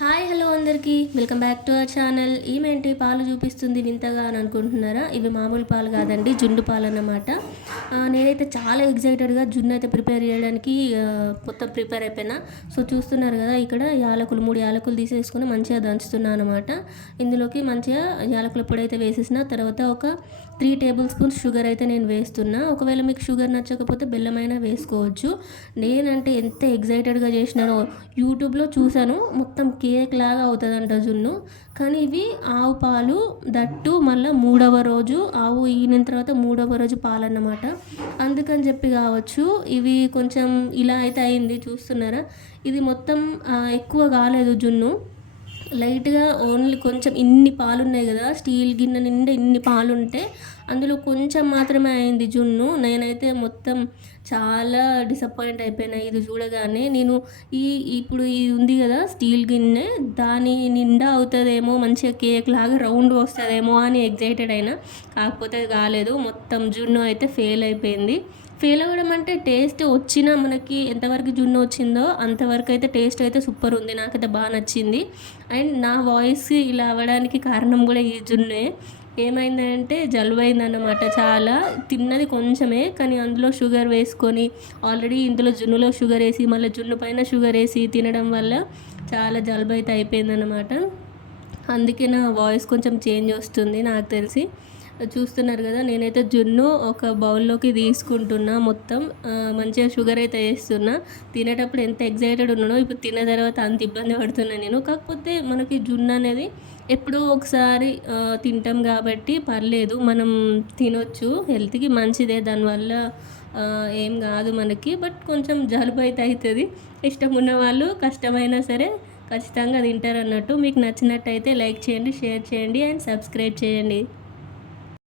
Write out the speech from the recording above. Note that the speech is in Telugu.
హాయ్ హలో అందరికీ. Welcome back to our channel. ఈమెంటి పాలు చూపిస్తుంది వింతగా అని అనుకుంటున్నారా? ఇవి మామూలు పాలు కాదండి జున్ను పాలు అన్నమాట. నేనైతే చాలా ఎగ్జైటెడ్గా జున్ను అయితే ప్రిపేర్ చేయడానికి మొత్తం ప్రిపేర్ అయిపోయినా. సో చూస్తున్నారు కదా ఇక్కడ యాలకులు మూడు యాలకులు తీసేసుకొని మంచిగా దంచుతున్నాను అనమాట ఇందులోకి మంచిగా యాలకుల పొడి అయితే వేసేసిన తర్వాత ఒక త్రీ టేబుల్ స్పూన్స్ షుగర్ అయితే నేను వేస్తున్నా. ఒకవేళ మీకు షుగర్ నచ్చకపోతే బెల్లమైనా వేసుకోవచ్చు. నేనంటే ఎంత ఎగ్జైటెడ్గా చేసినానో యూట్యూబ్లో చూశాను మొత్తం కేక్ లాగా అవుతుందంట జున్ను. కానీ ఇవి ఆవు పాలు దట్టు మళ్ళీ మూడవ రోజు ఆవు ఈనిన తర్వాత మూడవ రోజు పాలన్నమాట. అందుకని చెప్పి కావచ్చు ఇవి కొంచెం ఇలా అయితే అయింది చూస్తున్నారా. ఇది మొత్తం ఎక్కువ కాలేదు జున్ను. లైట్గా ఓన్లీ కొంచెం ఇన్ని పాలు ఉన్నాయి కదా స్టీల్ గిన్నె నిండా ఇన్ని పాలు ఉంటే అందులో కొంచెం మాత్రమే అయింది జున్ను. నేనైతే మొత్తం చాలా డిసప్పాయింట్ అయిపోయినా ఇది చూడగానే. నేను ఈ ఇప్పుడు ఇది ఉంది కదా స్టీల్ గిన్నె దాని నిండా అవుతుందేమో మంచిగా కేక్ లాగా రౌండ్ వస్తుందేమో అని ఎగ్జైటెడ్ అయినా. కాకపోతే అది కాలేదు. మొత్తం జున్ను అయితే ఫెయిల్ అయిపోయింది. ఫెయిల్ అవ్వడం అంటే టేస్ట్ వచ్చినా మనకి ఎంతవరకు జున్ను వచ్చిందో అంతవరకు అయితే టేస్ట్ అయితే సూపర్ ఉంది. నాకైతే బాగా నచ్చింది. అండ్ నా వాయిస్ ఇలా అవ్వడానికి కారణం కూడా ఈ జున్నే. ఏమైందంటే జలుబు అయిందన్నమాట చాలా. తిన్నది కొంచెమే కానీ అందులో షుగర్ వేసుకొని ఆల్రెడీ ఇందులో జున్నులో షుగర్ వేసి మళ్ళీ జున్ను పైన షుగర్ వేసి తినడం వల్ల చాలా జలుబు అయితే అయిపోయిందన్నమాట. అందుకే నా వాయిస్ కొంచెం చేంజ్ వస్తుంది నాకు తెలిసి. చూస్తున్నారు కదా నేనైతే జున్ను ఒక బౌల్లోకి తీసుకుంటున్నా మొత్తం. మంచిగా షుగర్ అయితే వేస్తున్నా. తినేటప్పుడు ఎంత ఎగ్జైటెడ్ ఉన్నానో ఇప్పుడు తిన్న తర్వాత అంత ఇబ్బంది పడుతున్నా నేను. కాకపోతే మనకి జున్ను అనేది ఎప్పుడో ఒకసారి తింటాం కాబట్టి పర్లేదు మనం తినొచ్చు. హెల్త్కి మంచిదే దానివల్ల ఏం కాదు మనకి. బట్ కొంచెం జలుబు అయితే అవుతుంది. ఇష్టం ఉన్న వాళ్ళు కష్టమైనా సరే ఖచ్చితంగా తింటారు అన్నట్టు మీకు నచ్చినట్టయితే లైక్ చేయండి షేర్ చేయండి అండ్ సబ్స్క్రైబ్ చేయండి.